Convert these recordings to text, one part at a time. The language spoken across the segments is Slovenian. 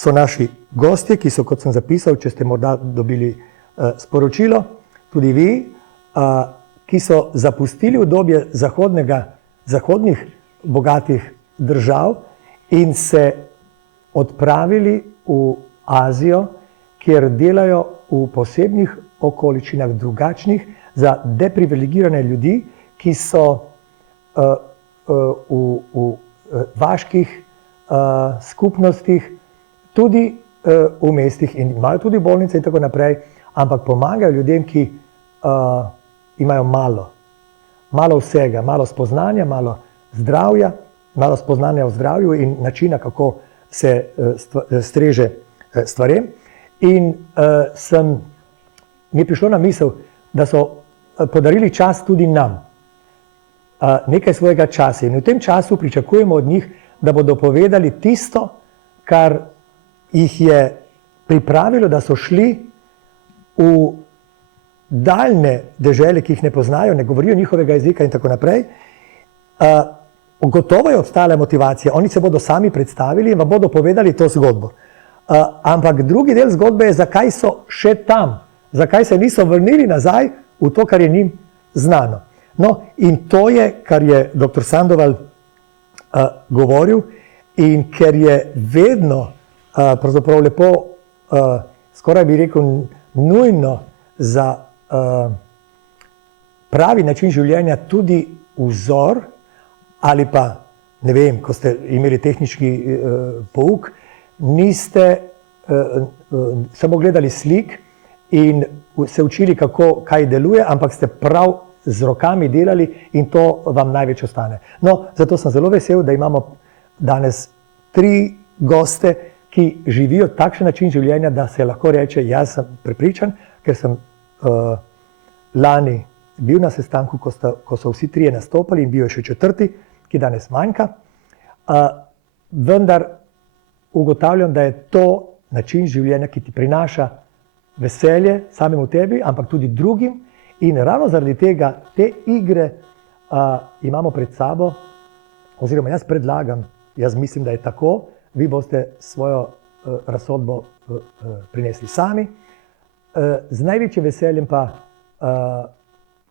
so naši gostje, ki so, kot sem zapisal, če ste morda dobili sporočilo, tudi vi, ki so zapustili obdobje zahodnih bogatih držav in se odpravili v Azijo, kjer delajo v posebnih okoliščinah, drugačnih, za deprivilegirane ljudi, ki so v vaških skupnostih, tudi v mestih in imajo tudi bolnice in tako naprej, ampak pomagajo ljudem, ki imajo malo vsega, malo spoznanja, malo zdravja, malo spoznanja o zdravju in načina, kako se streže stvarem. In mi je prišlo na misel, da so podarili čas tudi nam, nekaj svojega časa. In v tem času pričakujemo od njih, da bodo povedali tisto, kar jih je pripravilo, da so šli v daljne dežele, ki jih ne poznajo, ne govorijo njihovega jezika in tako naprej. Gotovo je obstala motivacija, oni se bodo sami predstavili in vam bodo povedali to zgodbo. Ampak drugi del zgodbe je, zakaj so še tam, zakaj se niso vrnili nazaj v to, kar je njim znano. No, in to je, kar je dr. Sandoval govoril in ker je vedno pravzaprav lepo, skoraj bi rekel, nujno za pravi način življenja tudi vzor, ali pa, ne vem, ko ste imeli tehnički pouk, niste samo gledali slik in se učili, kaj deluje, ampak ste prav z rokami delali in to vam največ ostane. No, zato sem zelo vesel, da imamo danes 3 goste, ki živijo takšen način življenja, da se lahko reče, jaz sem prepričan, ker sem lani bil na sestanku, ko so vsi 3 nastopali in bil je še 4., ki danes manjka. Vendar ugotavljam, da je to način življenja, ki ti prinaša veselje samemu tebi, ampak tudi drugim. In ravno zaradi tega, te igre imamo pred sabo, oziroma jaz predlagam, jaz mislim, da je tako, vi boste svojo razsodbo prinesli sami. Z največjim veseljem pa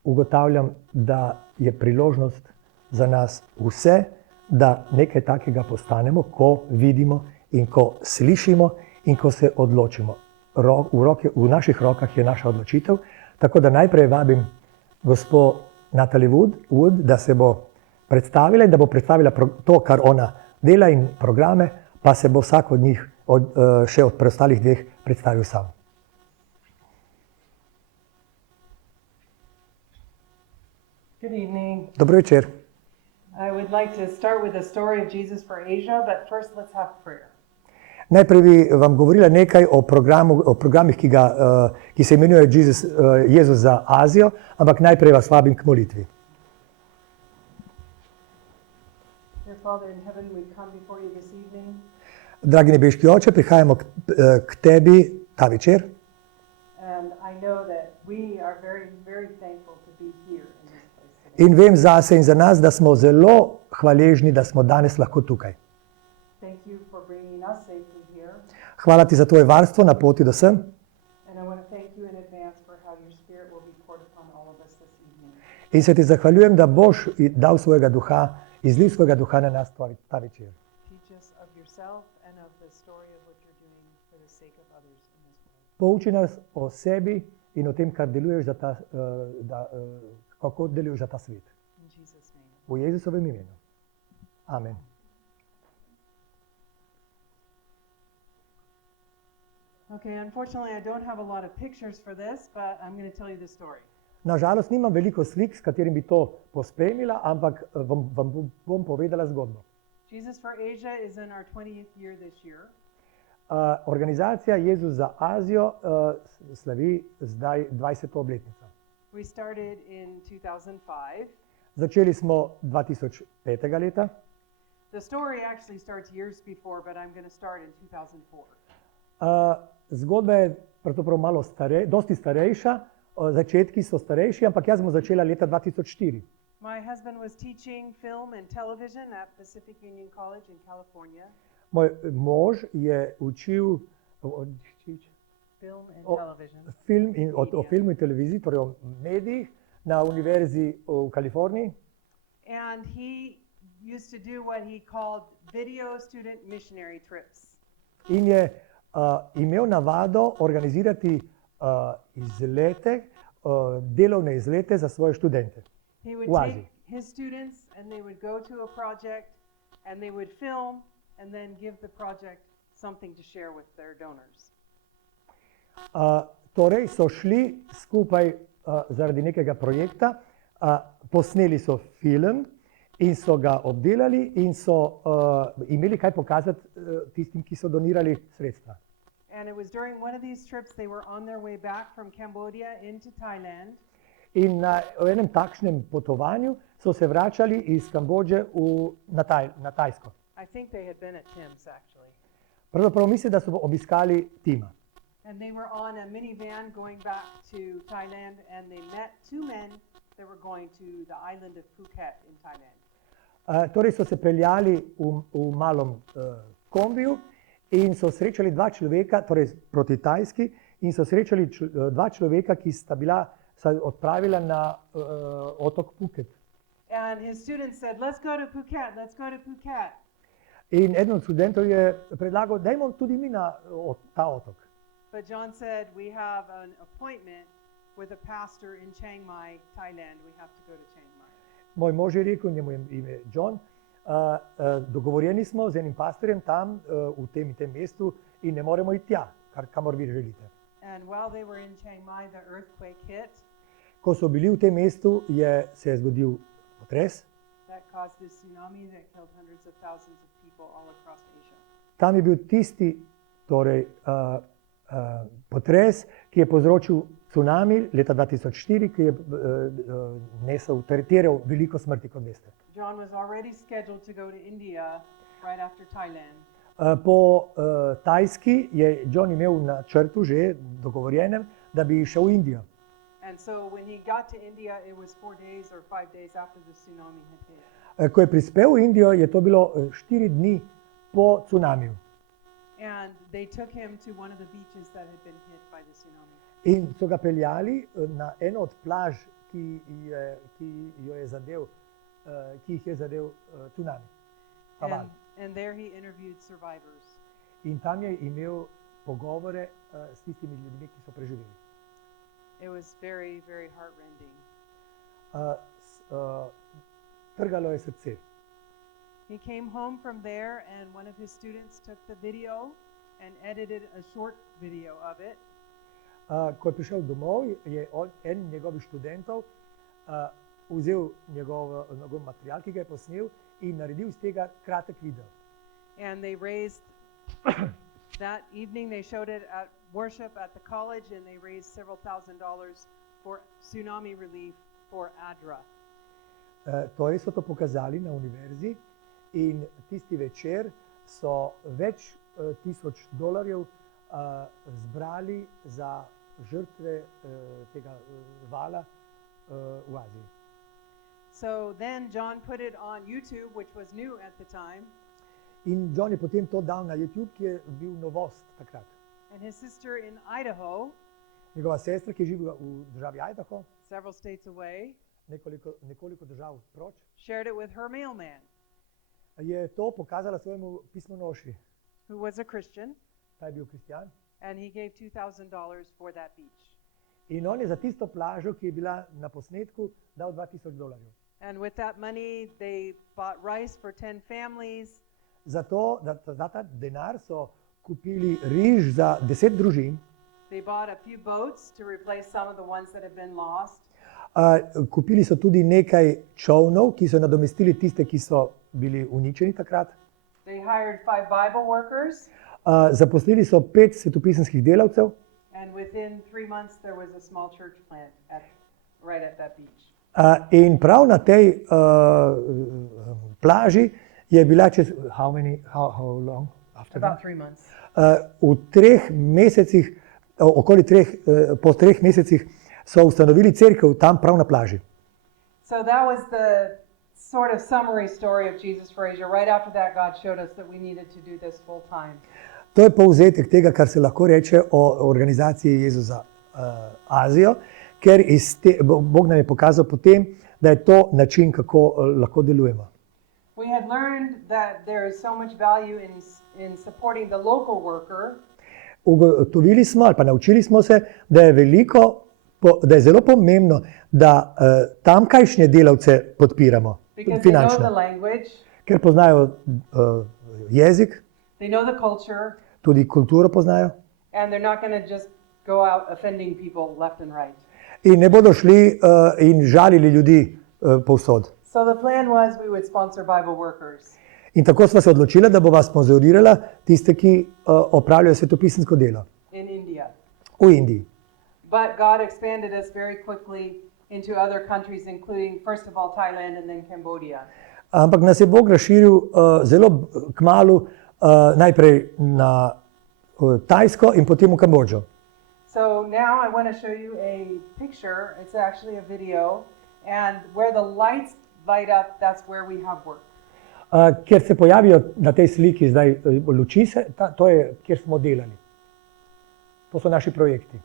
ugotavljam, da je priložnost za nas vse, da nekaj takega postanemo, ko vidimo in ko slišimo in ko se odločimo. V naših rokah je naša odločitev, tako da najprej vabim gospo Natalie Wood, da se bo predstavila in da bo predstavila to, kar ona dela in programe, pa se bo vsak od njih, še od preostalih 2, predstavil sam. Good evening. Dobro večer. I would like to start with the story of Jesus for Asia, but first let's have prayer. Najprej bi vam govorila nekaj o programih, ki se imenujejo Jezus za Azijo, ampak najprej vas vabim k molitvi. Dear Father in heaven, we come before you this evening. Dragi nebeški Oče, prihajamo k tebi ta večer. And I know that we are very, very thankful to be here in this place today. In vem zase in za nas, da smo zelo hvaležni, da smo danes lahko tukaj. Thank you for bringing us safely here. Hvala ti za tvoje varstvo na poti do sem. And I want to thank you in advance for how your spirit will be poured upon all of us this evening. In se ti zahvaljujem, da boš dal svojega duha, izlil svojega duha na nas ta večer. Teach us of yourself and of the story of what you're doing for the sake of others in this world. Pouči nas o sebi in o tem, kar deluješ kako deluješ za ta svet. In Jesus' name. V Jezusovem imenu. Amen. Okay, unfortunately I don't have a lot of pictures for this, but I'm going to tell you the story. Nažalost, nimam veliko slik, s katerim bi to pospremila, ampak vam bom povedala zgodbo. Jesus for Asia is in our 20th year this year. Organizacija Jezus za Azijo slavi zdaj 20. obletnico. We started in 2005. Začeli smo 2005. leta. The story actually starts years before, but I'm going to start in 2004. Zgodba je pravzaprav dosti starejša, začetki so starejši, ampak jaz bom začela leta 2004. My husband was teaching film and television at Pacific Union College in California. Moj mož je učil Film and O- television. o filmu in televiziji, torej o medijih na univerzi v Kaliforniji. And he used to do what he called video student missionary trips. In je imel navado organizirati izlete, delovne izlete za svoje študente. He would v Aziji. take his students and they would go to a project and they would film and then give the project something to share with their donors. Torej so šli skupaj zaradi nekega projekta, posneli so film in so ga obdelali in so imeli kaj pokazati tistim, ki so donirali sredstva. And it was during one of these trips they were on their way back from Cambodia into Thailand. In na enem takšnem potovanju so se vračali iz Kambodže na Tajsko. I think they had been at Tim's actually. Pravzaprav mislim, da so obiskali Tima. And they were on a minivan going back to Thailand and they met two men that were going to the island of Phuket in Thailand. Torej so se peljali v malom kombiju in so srečali dva človeka, torej proti Tajski, in so srečali dva človeka, ki sta odpravila na otok Phuket. And his students said, let's go to Phuket, let's go to Phuket. In eden od študentov je predlagal, dajmo tudi mi na ta otok. But John said, we have an appointment with a pastor in Chiang Mai, Thailand. We have to go to Chiang Mai. Moj mož je rekel, njemu je ime John, dogovorjeni smo z enim pastorjem tam v tem mestu in ne moremo iti tja, kamor vi želite. And while they were in Chiang Mai, the earthquake hit. Ko so bili v tem mestu, se je zgodil potres. That caused a tsunami that killed hundreds of thousands of people all across Asia. Tam je bil tisti potres, ki je povzročil tsunami leta 2004, ki je terjal veliko smrti, kot veste. John was already scheduled to go to India right after Thailand. Po Tajski je John imel v načrtu že dogovorjenem, da bi šel v Indijo. And so when he got to India, it was 4 days or 5 days after the tsunami had hit. Ko je prispel v Indijo, je to bilo 4 dni po tsunamiju. And they took him to one of the beaches that had been hit by the tsunami. In so ga peljali na eno od plaž, ki jih je zadel tsunami. And there he interviewed survivors. In tam je imel pogovore s tistimi ljudmi, ki so preživeli. It was very, very heart-rending. Trgalo je srce. He came home from there and one of his students took the video and edited a short video of it. Ko je prišel domov, je en njegovih študentov vzel njegov material, ki ga je posnel, in naredil iz tega kratek video. And they raised, that evening they showed it at worship at the college and they raised several $1,000s for tsunami relief for ADRA. Torej so to pokazali na univerzi in tisti večer so več $1,000 zbrali za žrtve tega vala v Aziji. So then John put it on YouTube, which was new at the time. In John je potem to dal na YouTube, ki je bil novost takrat. And his sister in Idaho, Njegova sestra, ki živi v državi Idaho, several states away, nekoliko držav proč, shared it with her mailman, je to pokazala svojemu pismonoši. who was a Christian, Ta je bil kristjan. and he gave $2,000 for that beach. In on je za tisto plažo, ki je bila na posnetku, dal $2,000. And with that money, they bought rice for 10 families. Zato, za ta denar so kupili riž za 10 družin, They bought a few boats to replace some of the ones that had been lost. kupili so tudi nekaj čolnov, ki so nadomestili tiste, ki so bili uničeni takrat. They hired 5 Bible workers, Zaposlili so 5 svetopisemskih delavcev and within 3 months there was a small church plant right at that beach. in prav na tej plaži je bila čez how long after that? About 3 months. V 3 mesecih, po 3 mesecih so ustanovili cerkev tam prav na plaži. So that was the sort of summary story of Jesus for Asia. Right after that, God showed us that we needed to do this full time. To je povzetek tega, kar se lahko reče o organizaciji Jezus za Azijo, ker Bog nam je pokazal potem, da je to način, kako lahko delujemo. We had learned that there is so much value in supporting the local worker. Ugotovili smo, ali pa naučili smo se, da je zelo pomembno, da tamkajšnje delavce podpiramo Because they know the finančno, language, ker poznajo jezik, they know the culture, tudi kulturo poznajo and they're not going to just go out offending people left and right. in ne bodo šli in žalili ljudi povsod. So the plan was we would sponsor Bible workers. In tako sva se odločila, da bova sponzorirala tiste, ki opravljajo svetopisemsko delo In India. v Indiji. But God expanded us very quickly into other countries, including, first of all, Thailand and then Cambodia. Ampak nas je Bog razširil zelo kmalu, najprej na Tajsko in potem v Kambodžo. So now I want to show you a picture. It's actually a video. And where the lights light up, that's where we have work. Ker se pojavijo na tej sliki zdaj luči, to je, kjer smo delali. To so naši projekti.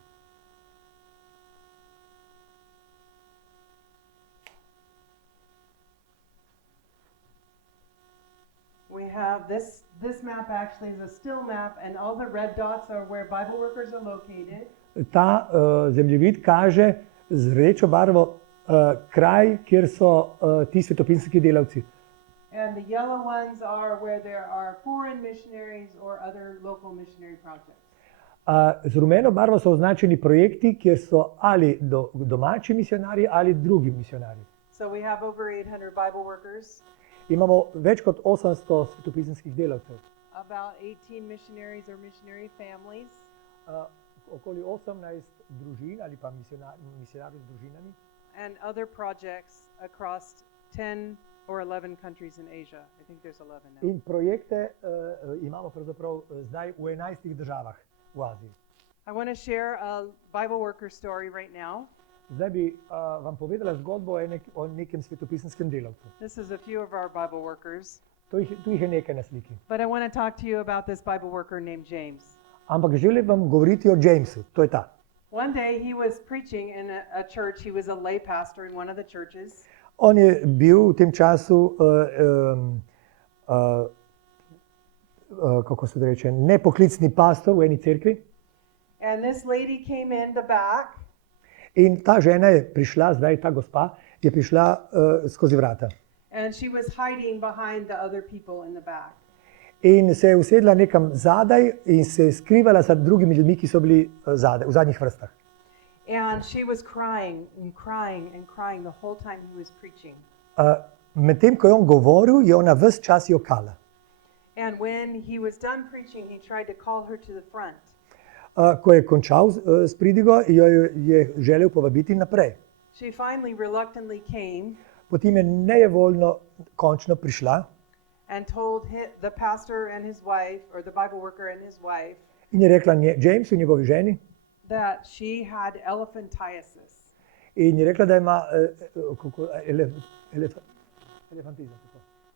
We have this map actually is a still map, and all the red dots are where Bible workers are located. Ta zemljevid kaže z rdečo barvo kraj, kjer so ti svetopisemski delavci. And the yellow ones are where there are foreign missionaries or other local missionary projects. Z rumeno barvo so označeni projekti, kjer so ali domači misionarji ali drugi misionarji. So we have over 800 Bible workers, Imamo več kot 800 svetopisemskih delavcev, about 18 missionaries or missionary families, okoli 18 družin ali pa misionarjev z družinami and other projects across 10 or 11 countries in Asia. I think there's 11 now. in projekte imamo pravzaprav zdaj v 11 državah v Aziji. I want to share a Bible worker story right now. Zdaj bi vam povedala zgodbo o nekem svetopisemskem delavcu. This is a few of our Bible workers, Tu jih je nekaj na sliki. but I want to talk to you about this Bible worker named James. Ampak želim vam govoriti o Jamesu, to je ta. One day he was preaching in a church. He was a lay pastor in one of the churches. On je bil v tem času, kako se to reče, nepoklicni pastor v eni cerkvi. And this lady came in the back, In ta žena je prišla, zdaj ta gospa, je prišla skozi vrata. and she was hiding behind the other people in the back. In se je usedla nekam zadaj in se je skrivala za drugimi ljudmi, ki so bili zadaj, v zadnjih vrstah. And she was crying and crying and crying the whole time he was preaching. Medtem ko je on govoril, je ona ves čas jokala. And when he was done preaching, he tried to call her to the front. Ko je končal s pridigo, jo je želel povabiti naprej. She finally reluctantly came Potem je nejevoljno končno prišla and told the pastor and his wife, or the Bible worker and his wife, in je rekla Jamesu in njegovi ženi, that she had elephantiasis. in je rekla, da ima elefantizem.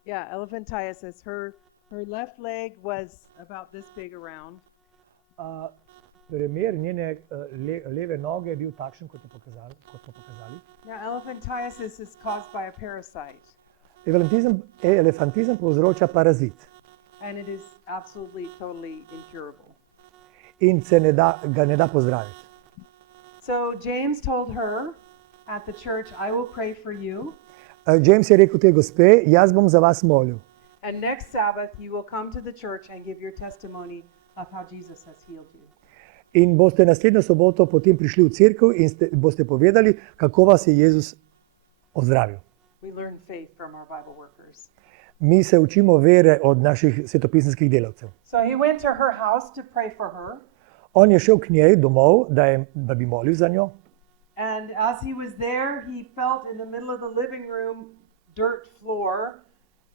Yeah, elephantiasis. Her left leg was about this big around. Primer njene leve noge je bil takšen, kot smo pokazali. Now, elephantiasis is caused by a parasite, Elefantizem povzroča parazit and it is absolutely, totally incurable. in ga ne da pozdraviti. So James told her at the church, I will pray for you, James je rekel tej gospe, jaz bom za vas molil. and next Sabbath you will come to the church and give your testimony of how Jesus has healed you. In boste naslednjo soboto potem prišli v cerkev in boste povedali, kako vas je Jezus ozdravil. We learn faith from our Bible workers. Mi se učimo vere od naših svetopisemskih delavcev. So he went to her house to pray for her, On je šel k njej domov, da bi molil za njo. and as he was there, he felt in the middle of the living room, dirt floor,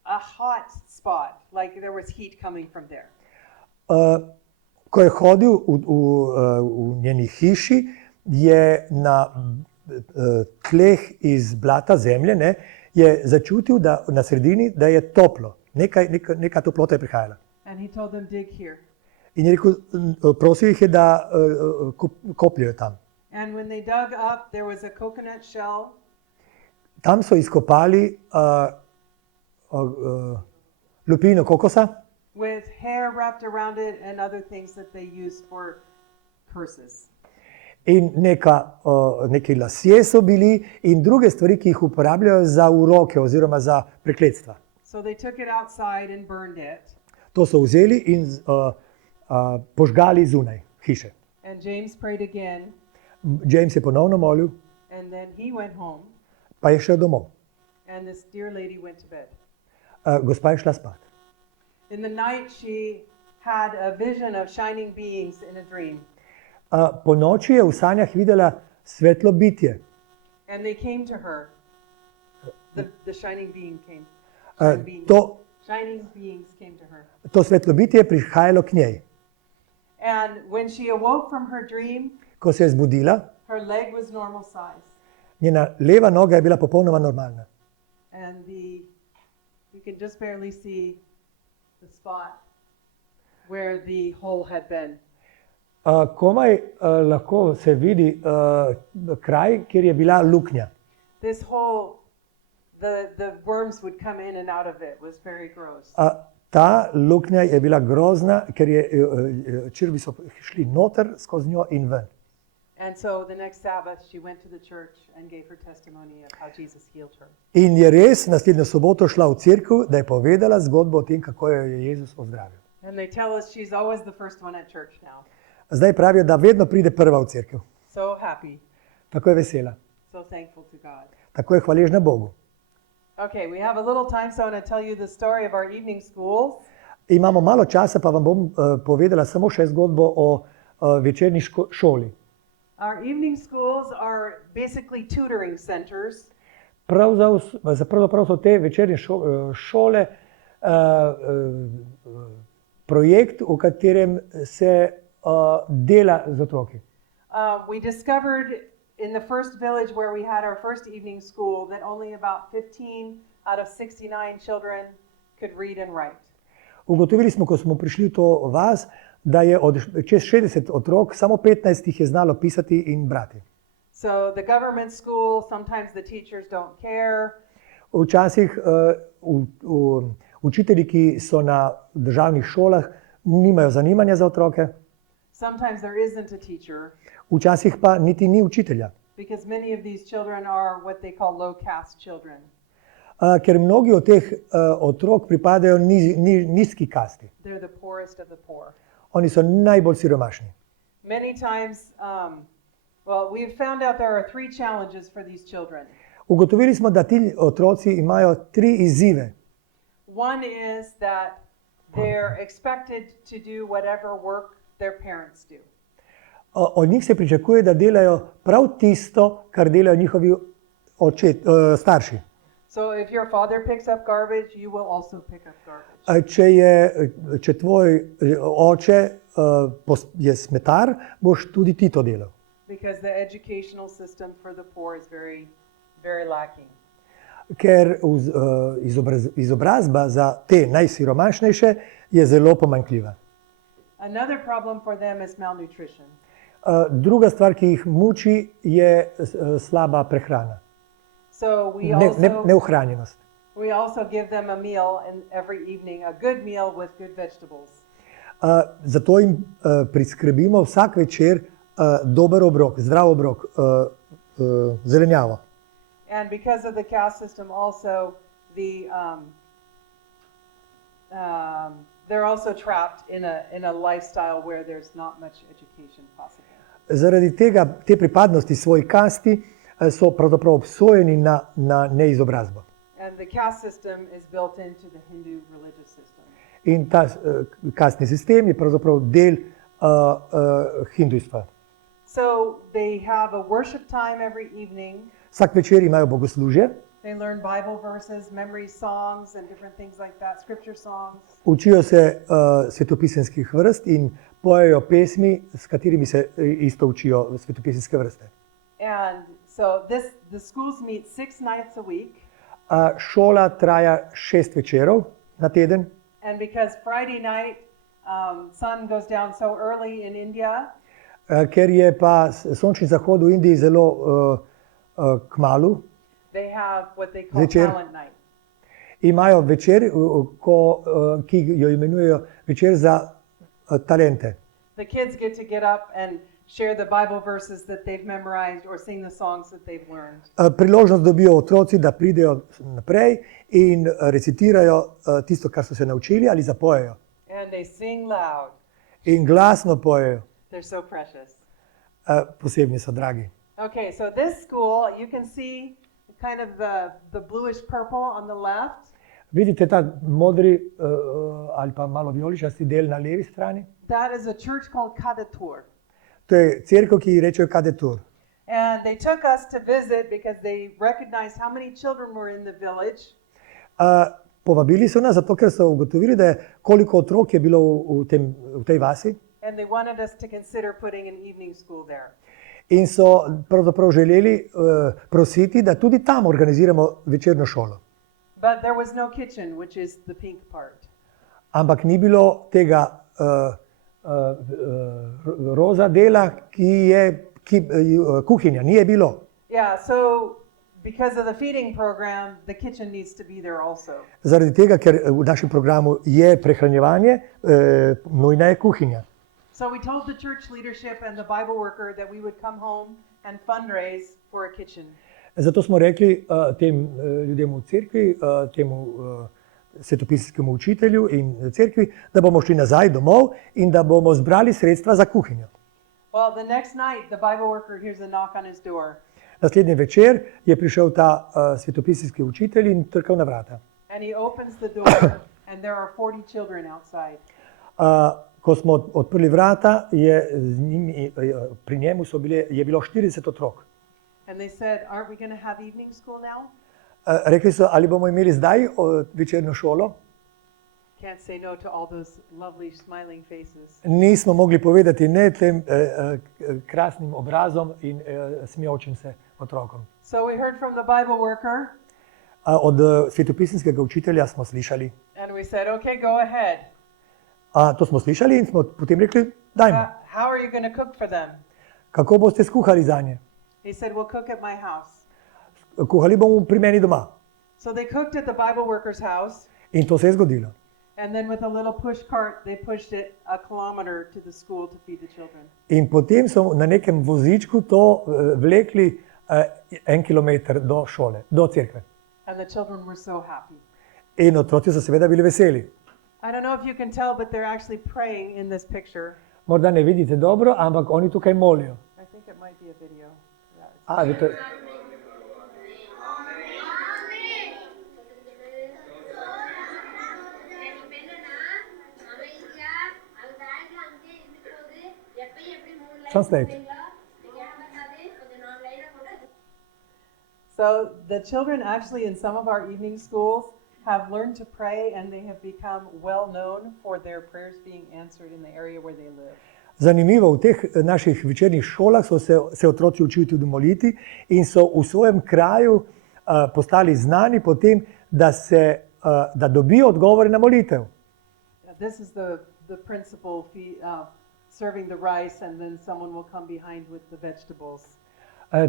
a hot spot, like there was heat coming from there. Ko je hodil v njeni hiši, je na tleh iz blata zemlje je začutil, da na sredini, da je toplo, neka toplota je prihajala. And he told them, dig here. In je rekel, prosil jih je, da kopljajo tam. And when they dug up, there was a coconut shell Tam so izkopali lupino kokosa with hair wrapped around it and other things that they used for curses. in neki lasje so bili in druge stvari, ki jih uporabljajo za uroke oziroma za prekletstva. So they took it outside and burned it. To so vzeli in požgali zunaj hiše. And James prayed again, James je ponovno molil, and then he went home, pa je šel domov. and this dear lady went to bed. Gospa je šla spat. In the night, she had a vision of shining beings in a dream. Po noči je v sanjah videla svetlo bitje. And they came to her. The shining being came. Shining beings came to her. To svetlo bitje je prihajalo k njej. And when she awoke from her dream, Ko se je zbudila, her leg was normal size. njena leva noga je bila popolnoma normalna. And you can just barely see the spot where the hole had been. Komaj lahko se vidi kraj, kjer je bila luknja. This hole, the worms would come in and out of it. It was very gross. Ta luknja je bila grozna, ker črvi so šli noter skozi njo in ven. And so the next Sabbath, she went to the church and gave her testimony of how Jesus healed her. In je res naslednjo soboto šla v cerkev, da je povedala zgodbo o tem, kako jo je Jezus ozdravil. And they tell us she's always the first one at church now. Zdaj pravijo, da vedno pride prva v cerkev. So happy, Tako je vesela, so thankful to God. tako je hvaležna Bogu. Okay, we have a little time, so I want to tell you the story of our evening schools. Imamo malo časa, pa vam bom povedala samo še zgodbo o večerni šoli. Our evening schools are basically tutoring centers. Pravzaprav so te večerne šole projekt, v katerem se dela z otroki. We discovered in the first village where we had our first evening school that only about 15 out of 69 children could read and write. Ugotovili smo, ko smo prišli v to vas, da je od čez 60 otrok, samo 15 jih je znalo pisati in brati. So the government school, sometimes the teachers don't care. Včasih učitelji, ki so na državnih šolah, nimajo zanimanja za otroke. Sometimes there isn't a teacher. Včasih pa niti ni učitelja. Because many of these children are what they call low caste children. Ker mnogi od teh otrok pripadajo nizki kasti. They're the poorest of the poor. Oni so najbolj siromašni. Many times, we've found out there are 3 challenges for these children. Ugotovili smo, da ti otroci imajo 3 izzive. One is that they're expected to do whatever work their parents do. Od njih se pričakuje, da delajo prav tisto, kar delajo njihovi starši. So if your father picks up garbage, you will also pick up garbage. Če tvoj oče je smetar, boš tudi ti to delal. Because the educational system for the poor is very, very lacking. Ker izobrazba za te najsiromašnejše je zelo pomanjkljiva. Another problem for them is malnutrition. Druga stvar, ki jih muči, je slaba prehrana. So Neuhranjenost. we also give them a meal every evening, a good meal with good vegetables. Zato jim priskrbimo vsak večer dober obrok, zdrav obrok, zelenjavo. And because of the caste system also, they're also trapped in a lifestyle where there's not much education possible. Zaradi te pripadnosti svoji kasti so pravzaprav obsojeni na neizobrazbo. And the caste system is built into the Hindu religious system. In ta kastni sistem je pravzaprav del hindujstva. So they have a worship time every evening. Vsak večer imajo bogoslužje. They learn Bible verses, memory songs and different things like that, scripture songs. Učijo se svetopisemskih vrst in pojejo pesmi, s katerimi se isto učijo svetopisemske vrste. And so the schools meet 6 nights a week. Šola traja 6 večerov na teden. And because Friday night, sun goes down so early in India, Ker je pa sončni zahod v Indiji zelo kmalu, they have what they call Zvečer. talent night. imajo večer, ki jo imenujejo večer za talente. The kids get up and share the Bible verses that they've memorized or sing the songs that they've learned. Priložnost dobijo otroci, da pridejo naprej in recitirajo tisto, kar so se naučili ali zapojejo. And they sing loud. In glasno pojejo. They're so precious. Posebni so dragi. Okay, so this school, you can see kind of the bluish purple on the left. Vidite ta modri ali pa malo vijoličasti del na levi strani? That is a church called Kadatur. To je cerkev, ki ji rečejo Kadetur. And they took us to visit because they recognized how many children were in the village. Povabili so nas zato, ker so ugotovili, da je koliko otrok je bilo v tej vasi. And they wanted us to consider putting an evening school there. In so pravzaprav želeli prositi, da tudi tam organiziramo večerno šolo. But there was no kitchen, which is the pink part. Ampak ni bilo tega roza dela, kuhinja, ni je bilo. Yeah, so because of the feeding program, the kitchen needs to be there also. Zaradi tega, ker v našem programu je prehranjevanje, nujna je kuhinja. So we told the church leadership and the Bible worker that we would come home and fundraise for a kitchen. Zato smo rekli tem ljudem v cerkvi, temu svetopiskemu učitelju in cerkvi, da bomo šli nazaj domov in da bomo zbrali sredstva za kuhinjo. Well, the next night, the Bible worker hears a knock on his door. Naslednji večer je prišel ta svetopiskski učitelj in trkal na vrata. And he opens the door and there are 40 children outside. Ko smo odprli vrata, pri njemu je bilo 40 otrok. And they said, aren't we going to have evening school now? Rekli so, ali bomo imeli zdaj večerno šolo? Can't say no to all those lovely smiling faces. Nismo mogli povedati ne tem krasnim obrazom in smejočim se otrokom. So we heard from the Bible worker. Od svetopisanskega učitelja smo slišali. And we said, okay, go ahead. To smo slišali in smo potem rekli, dajmo. How are you going to cook for them? Kako boste skuhali za nje? He said, we'll cook at my house. Kuhali bomo pri meni doma. So they cooked at the Bible worker's house. In to se je zgodilo. And then with a little push cart, they pushed it a kilometer to the school to feed the children. In potem so na nekem vozičku to vlekli 1 kilometer do šole, do cerkve. And the children were so happy. In otroci so seveda bili veseli. I don't know if you can tell, but they're actually praying in this picture. Morda ne vidite dobro, ampak oni tukaj molijo. I think it might be a video. Yeah, Vidite, translate. So the children actually in some of our evening schools have learned to pray and they have become well known for their prayers being answered in the area where they live. Zanimivo, v teh naših večernih šolah so se otroci učili tudi moliti in so v svojem kraju postali znani po tem, da dobijo odgovore na molitev. This is the principal serving the rice and then someone will come behind with the vegetables.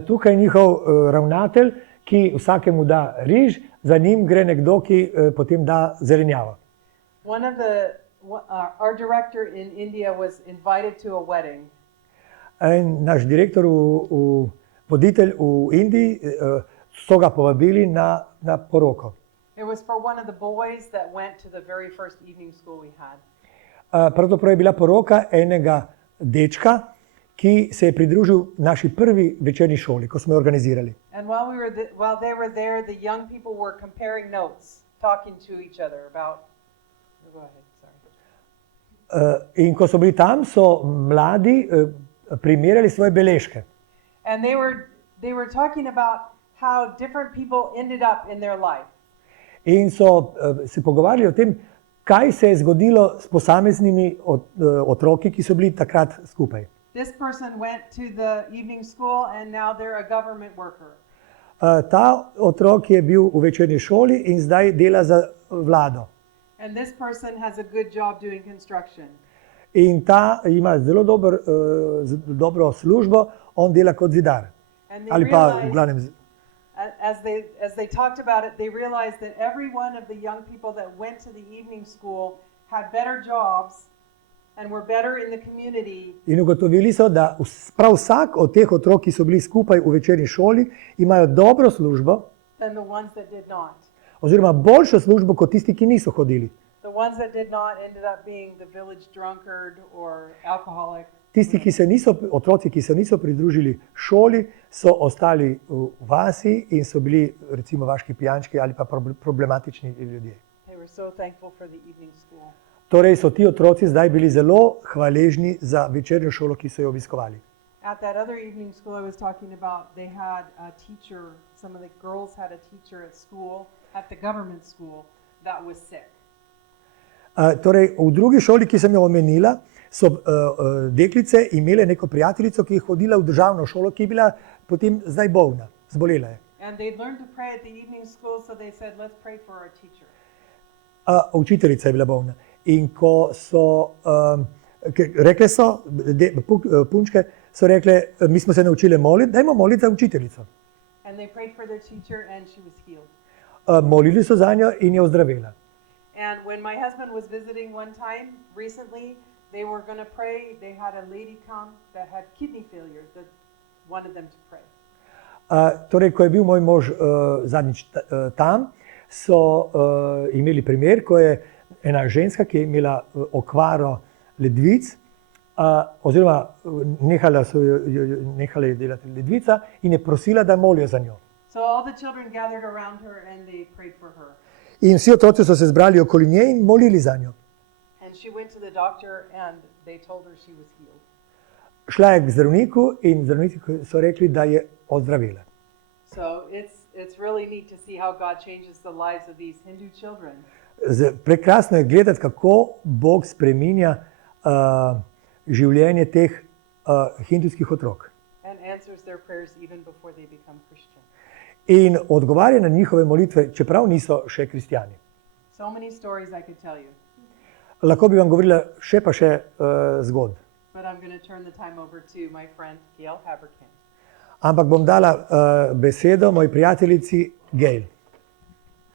Tukaj je njihov ravnatelj, ki vsakemu da riž, za njim gre nekdo, ki potem da zelenjavo. Our director in India was invited to a wedding. Naš direktor, voditelj v Indiji, so ga povabili na poroko. It was for one of the boys that went to the very first evening school we had. Pravzaprav je bila poroka enega dečka, ki se je pridružil naši prvi večerni šoli, ko smo jo organizirali. And while they were there, the young people were comparing notes, talking to each other about. Go ahead, sorry. In ko so bili tam, so mladi primerjali svoje beležke. And they were talking about how different people ended up in their life. In so se pogovarjali o tem, kaj se je zgodilo s posameznimi otroki, ki so bili takrat skupaj. This person went to the evening school and now they're a government worker. Ta otrok je bil v večerni šoli in zdaj dela za vlado. And this person has a good job doing construction. In ta ima zelo dobro službo, on dela kot zidar. And they Ali pa v realized, glavnem, as they talked about it, they realized that every one of the young people that went to the evening school had better jobs and were better in the community in ugotovili so, da prav vsak od teh otrok, ki so bili skupaj v večerni šoli, imajo dobro službo, than the ones that did not. oziroma boljšo službo kot tisti, ki niso hodili. The ones that did not ended up being the village drunkard or alcoholic. Tisti, otroci, ki se niso pridružili šoli, so ostali v vasi in so bili recimo vaški pijančki ali pa problematični ljudje. They were so thankful for the evening school. Torej so ti otroci zdaj bili zelo hvaležni za večernjo šolo, ki so jo obiskovali. At that other evening school I was talking about, they had a teacher, some of the girls had a teacher at school, at the government school, that was sick. Torej, v drugi šoli, ki sem jo omenila, so deklice imele neko prijateljico, ki je hodila v državno šolo, ki je bila potem zdaj bolna, zbolela je. And they'd learned to pray at the evening school, so they said, let's pray for our teacher. Učiteljica je bila bolna. In ko so rekle so, punčke so rekle, mi smo se naučile moliti, dajmo moliti za učiteljico. And they prayed for their teacher and she was healed. Molili so za njo in je ozdravela. And when my husband was visiting one time recently, they were going to pray. They had a lady come that had kidney failure that wanted them to pray. Torej, ko je bil moj mož zadnjič tam, so imeli primer, ko je ena ženska, ki je imela okvaro ledvic, oziroma nehala je delati ledvica in je prosila, da molijo za njo. So all the children gathered around her and they prayed for her. In vsi otroci so se zbrali okoli nje in molili za njo. And she went to the doctor and they told her she was healed. Šla je k zdravniku in zdravniki so rekli, da je ozdravela. So it's really neat to see how God changes the lives of these Hindu children. Prekrasno je gledati, kako Bog spreminja življenje teh hindujskih otrok. And answers their prayers even before they become Christian. In odgovarja na njihove molitve, čeprav niso še kristjani. So many stories I could tell you. Lahko bi vam govorila še pa še zgodb. But I'm going to turn the time over to my friend Gail Haberkamp. Ampak bom dala besedo moji prijateljici Gail.